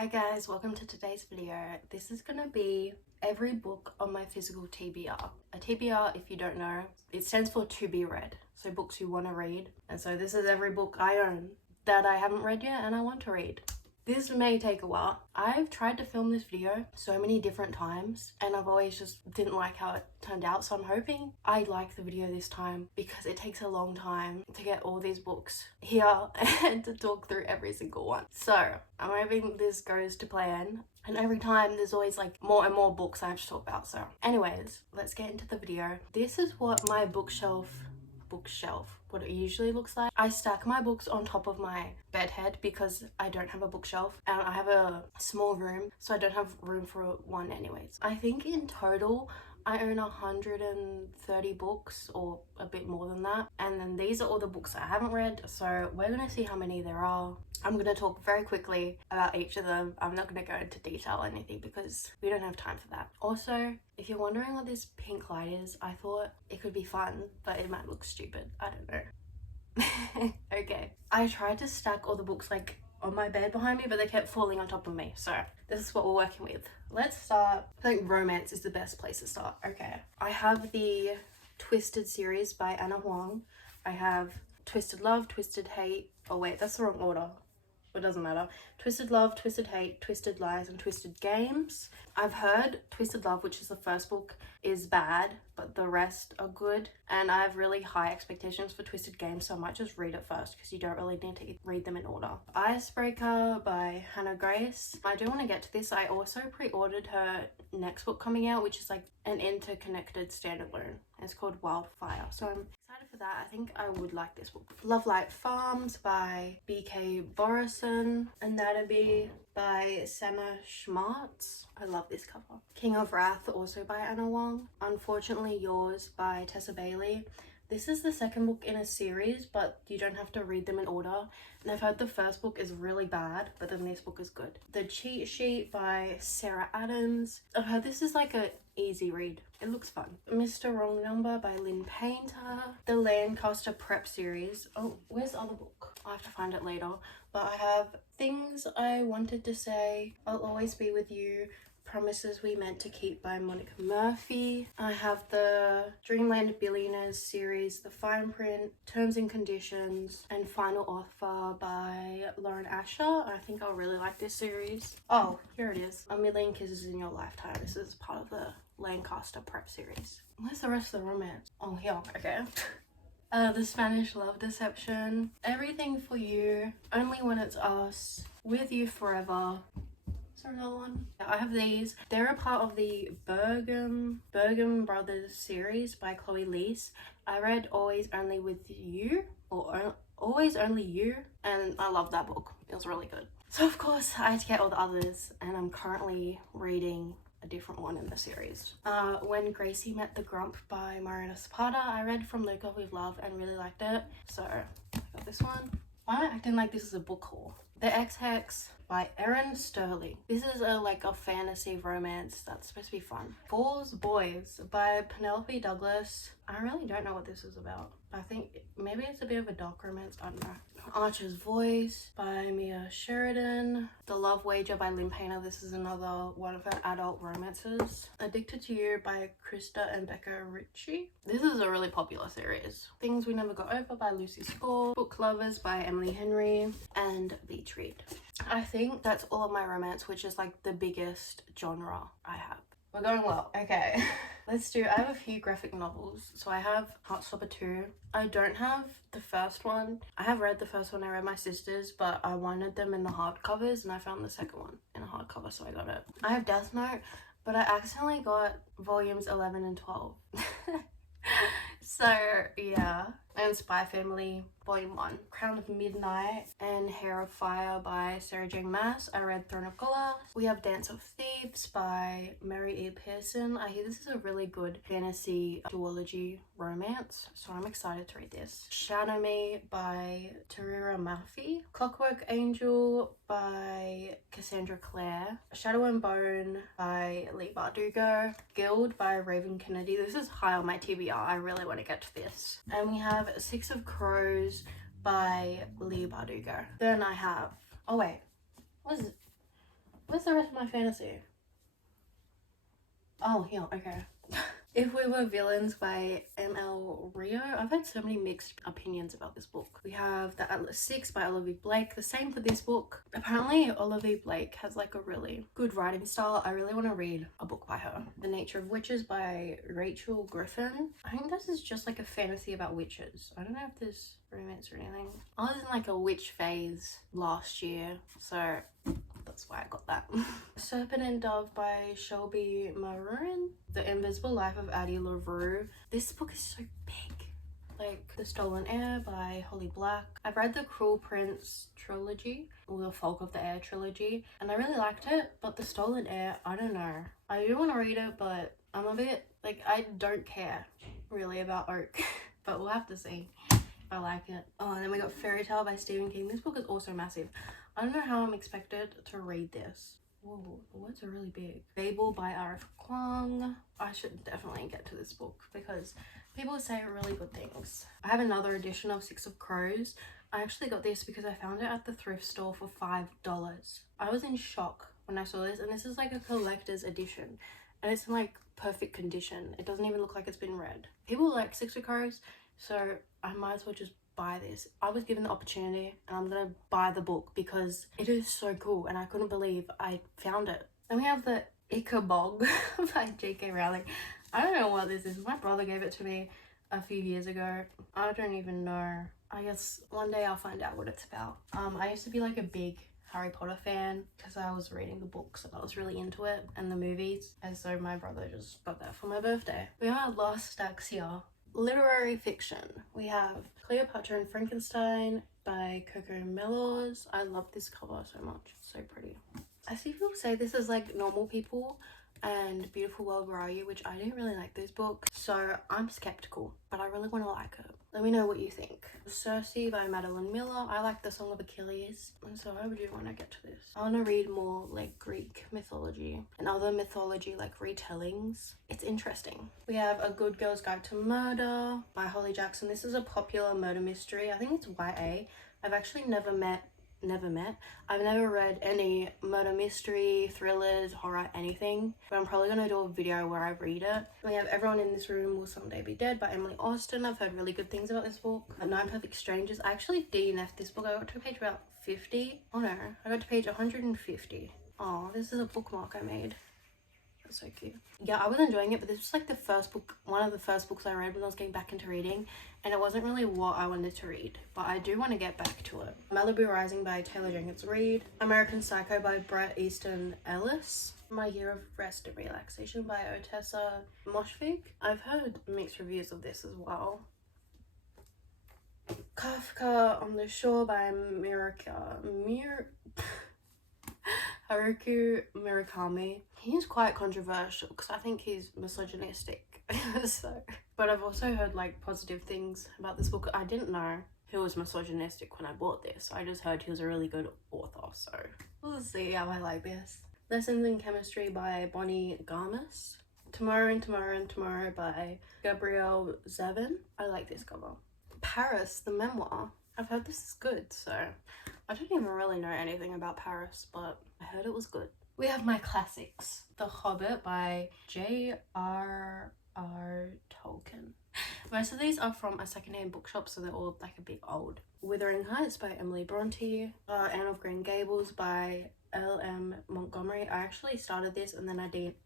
Hi guys, welcome to today's video. This is gonna be every book on my physical TBR. A TBR, if you don't know, it stands for to be read. So books you want to read. And so this is every book I own that I haven't read yet and I want to read. This may take a while. I've tried to film this video so many different times and I've always just didn't like how it turned out. So I'm hoping I like the video this time because it takes a long time to get all these books here and to talk through every single one. So I'm hoping this goes to plan. And every time there's always like more and more books I have to talk about. So anyways, let's get into the video. This is what my bookshelf, what it usually looks like. I stack my books on top of my bed head because I don't have a bookshelf and I have a small room, so I don't have room for one anyways. I think in total I own 130 books or a bit more than that, and then these are all the books I haven't read, so we're gonna see how many there are. I'm gonna talk very quickly about each of them. I'm not gonna go into detail or anything because we don't have time for that. Also, if you're wondering what this pink light is, I thought it could be fun, but it might look stupid. I don't know. Okay. I tried to stack all the books like on my bed behind me, but they kept falling on top of me. So this is what we're working with. Let's start. I think romance is the best place to start. Okay. I have the Twisted series by Anna Huang. I have Twisted Love, Twisted Hate. Oh wait, that's the wrong order. It doesn't matter. Twisted Love, Twisted Hate, Twisted Lies, and Twisted Games. I've heard Twisted Love, which is the first book, is bad, but the rest are good. And I have really high expectations for Twisted Games, so I might just read it first because you don't really need to read them in order. Icebreaker by Hannah Grace. I do want to get to this. I also pre-ordered her next book coming out, which is like an interconnected standalone. It's called Wildfire. So I'm excited for that. I think I would like this book. Love Light Farms by B.K. Borison. Anatomy by Sana Schmartz. I love this cover. King of Wrath, also by Anna Huang. Unfortunately Yours by Tessa Bailey. This is the second book in a series, but you don't have to read them in order. And I've heard the first book is really bad, but then this book is good. The Cheat Sheet by Sarah Adams. I've heard this is like a easy read. It looks fun. Mr. Wrong Number by Lynn Painter. The Lancaster Prep series. Oh, where's the other book? I'll have to find it later. But I have Things I Wanted to Say, I'll Always Be With You, Promises We Meant to Keep by Monica Murphy. I have the Dreamland Billionaires series, The Fine Print, Terms and Conditions, and Final Offer by Lauren Asher. I think I'll really like this series. Oh, here it is. A Million Kisses in Your Lifetime. This is part of the Lancaster Prep series. Where's the rest of the romance? Oh, here. Okay. The Spanish Love Deception, Everything for You, Only When It's Us, With You Forever. Is there another one? I have these. They're a part of the Bergam Brothers series by Chloe Leese. I read Always Only With You, or Always Only You, and I love that book. It was really good. So of course I had to get all the others, and I'm currently reading a different one in the series. When Gracie Met the Grump by Marina Zapata. I read From Luca with Love and really liked it, so I got this one. Why am I acting like this is a book haul? The Ex-Hex by Erin Sterling. This is a fantasy romance that's supposed to be fun. Fool's Boys by Penelope Douglas. I really don't know what this is about. I think maybe it's a bit of a dark romance, I don't know. Archer's Voice by Mia Sheridan. The Love Wager by Lynn Painter. This is another one of her adult romances. Addicted to You by Krista and Becca Ritchie. This is a really popular series. Things We Never Got Over by Lucy Score. Book Lovers by Emily Henry. And Beach Read. I think that's all of my romance, which is like the biggest genre I have. We're going well. Okay. I have a few graphic novels. So I have Heartstopper 2. I don't have the first one. I have read the first one. I read my sister's, but I wanted them in the hardcovers and I found the second one in a hardcover, so I got it. I have Death Note, but I accidentally got volumes 11 and 12. So yeah. And Spy Family Volume 1. Crown of Midnight and Hair of Fire by Sarah Jane Maas. I read Throne of Glass. We have Dance of Thieves by Mary E. Pearson. I hear this is a really good fantasy duology romance, so I'm excited to read this. Shadow Me by Tarira Murphy. Clockwork Angel by Cassandra Clare. Shadow and Bone by Lee Bardugo. Guild by Raven Kennedy. This is high on my TBR. I really want to get to this. And we have Six of Crows by Lee Bardugo. Then I have, oh wait, what is it? Where's the rest of my fantasy? Oh, here, okay. If We Were Villains by M.L. Rio. I've had so many mixed opinions about this book. We have The Atlas 6 by Olivia Blake. The same for this book. Apparently Olivia Blake has like a really good writing style. I really want to read a book by her. The Nature of Witches by Rachel Griffin. I think this is just like a fantasy about witches. I don't know if there's romance or anything. I was in like a witch phase last year, so that's why I got that. Serpent and Dove by Shelby Maroon. The Invisible Life of Addie LaRue. This book is so big. Like The Stolen Heir by Holly Black. I've read the Cruel Prince trilogy, or the Folk of the Air trilogy, and I really liked it, but The Stolen Heir, I don't know. I do want to read it, but I'm a bit, like, I don't care really about Oak, but we'll have to see if I like it. Oh, and then we got Fairy Tale by Stephen King. This book is also massive. I don't know how I'm expected to read this. Whoa, the words are really big. Babel by R.F. Kuang. I should definitely get to this book because people say really good things. I have another edition of Six of Crows. I actually got this because I found it at the thrift store for $5. I was in shock when I saw this, and this is like a collector's edition. And it's in like perfect condition. It doesn't even look like it's been read. People like Six of Crows, so I might as well just buy this. I was given the opportunity and I'm gonna buy the book because it is so cool and I couldn't believe I found it. Then we have the Ichabog by J.K. Rowling. I don't know what this is. My brother gave it to me a few years ago. I don't even know. I guess one day I'll find out what it's about. I used to be like a big Harry Potter fan because I was reading the books and I was really into it, and the movies, and so my brother just got that for my birthday. We have our last stacks here. Literary fiction. We have Cleopatra and Frankenstein by Coco Mellows. I love this cover so much. It's so pretty. I see people say this is like Normal People and Beautiful World Where Are You, which I didn't really like those books, so I'm skeptical, but I really want to like it. Let me know what you think. Circe by Madeline Miller. I like the Song of Achilles, and so I do want to get to this. I want to read more like Greek mythology and other mythology like retellings. It's interesting. We have A Good Girl's Guide to Murder by Holly Jackson. This is a popular murder mystery. I think it's YA. I've actually I've never read any murder mystery, thrillers, horror, anything, but I'm probably gonna do a video where I read it. We have Everyone in This Room Will Someday Be Dead by Emily Austen. I've heard really good things about this book. Nine Perfect Strangers. I actually DNF'd this book. I got to page about 50. Oh no, I got to page 150. Oh, this is a bookmark I made. So cute. Yeah, I was enjoying it, but this was like the first book, one of the first books I read when I was getting back into reading, and it wasn't really what I wanted to read, but I do want to get back to it. Malibu Rising by Taylor Jenkins Reid. American Psycho by Bret Easton Ellis. My Year of Rest and Relaxation by Otessa Moshfegh. I've heard mixed reviews of this as well. Kafka on the Shore by Haruki Murakami. He's quite controversial because I think he's misogynistic. But I've also heard like positive things about this book. I didn't know he was misogynistic when I bought this. I just heard he was a really good author, so we'll see how I like this. Lessons in Chemistry by Bonnie Garmus. Tomorrow and Tomorrow and Tomorrow by Gabrielle Zevin. I like this cover. Paris, the memoir. I've heard this is good, so I don't even really know anything about Paris, but I heard it was good. We have my classics. The Hobbit by J.R.R. Tolkien. Most of these are from a secondhand bookshop, so they're all like a bit old. Wuthering Heights by Emily Bronte. Anne of Green Gables by L.M. Montgomery. I actually started this and then I didn't.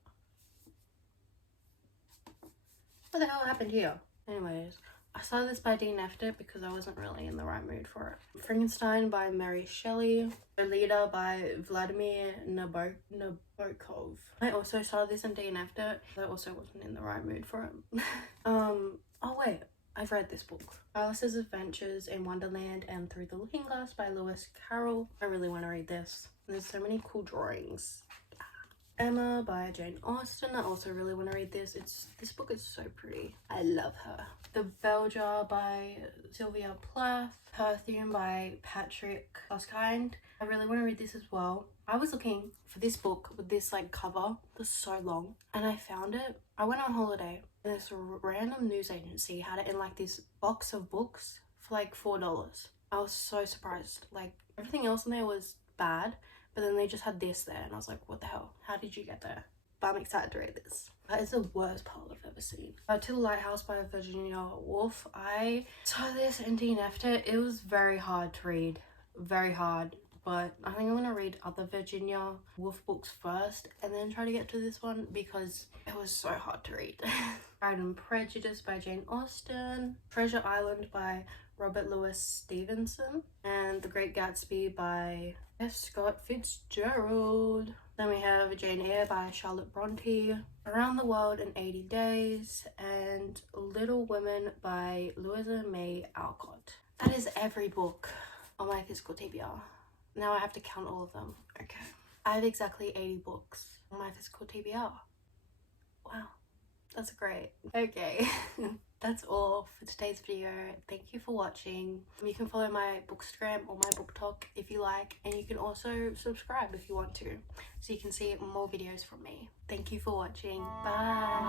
What the hell happened here? Anyways, I started this by DNF'd it because I wasn't really in the right mood for it. Frankenstein by Mary Shelley. Lolita by Vladimir Nabokov. I also started this and DNF'd it. I also wasn't in the right mood for it. Oh wait, I've read this book. Alice's Adventures in Wonderland and Through the Looking Glass by Lewis Carroll. I really want to read this. There's so many cool drawings. Emma by Jane Austen. I also really want to read this. This book is so pretty. I love her. The Bell Jar by Sylvia Plath. Perfume by Patrick Huskind. I really want to read this as well. I was looking for this book with this like cover. It was so long and I found it. I went on holiday and this random news agency had it in like this box of books for like $4. I was so surprised. Like everything else in there was bad, but then they just had this there and I was like, what the hell, how did you get there? But I'm excited to read this. That is the worst part I've ever seen. To the Lighthouse by Virginia Woolf. I saw this and DNF'd it. It was very hard to read, very hard, but I think I'm gonna read other Virginia Woolf books first and then try to get to this one because it was so hard to read. Pride and Prejudice by Jane Austen, Treasure Island by Robert Louis Stevenson, and The Great Gatsby by F. Scott Fitzgerald. Then we have Jane Eyre by Charlotte Bronte, Around the World in 80 Days, and Little Women by Louisa May Alcott. That is every book on my physical TBR. Now I have to count all of them. Okay. I have exactly 80 books on my physical TBR. Wow. That's great. Okay. That's all for today's video. Thank you for watching. You can follow my bookstagram or my booktok if you like, and you can also subscribe if you want to, so you can see more videos from me. Thank you for watching. Bye.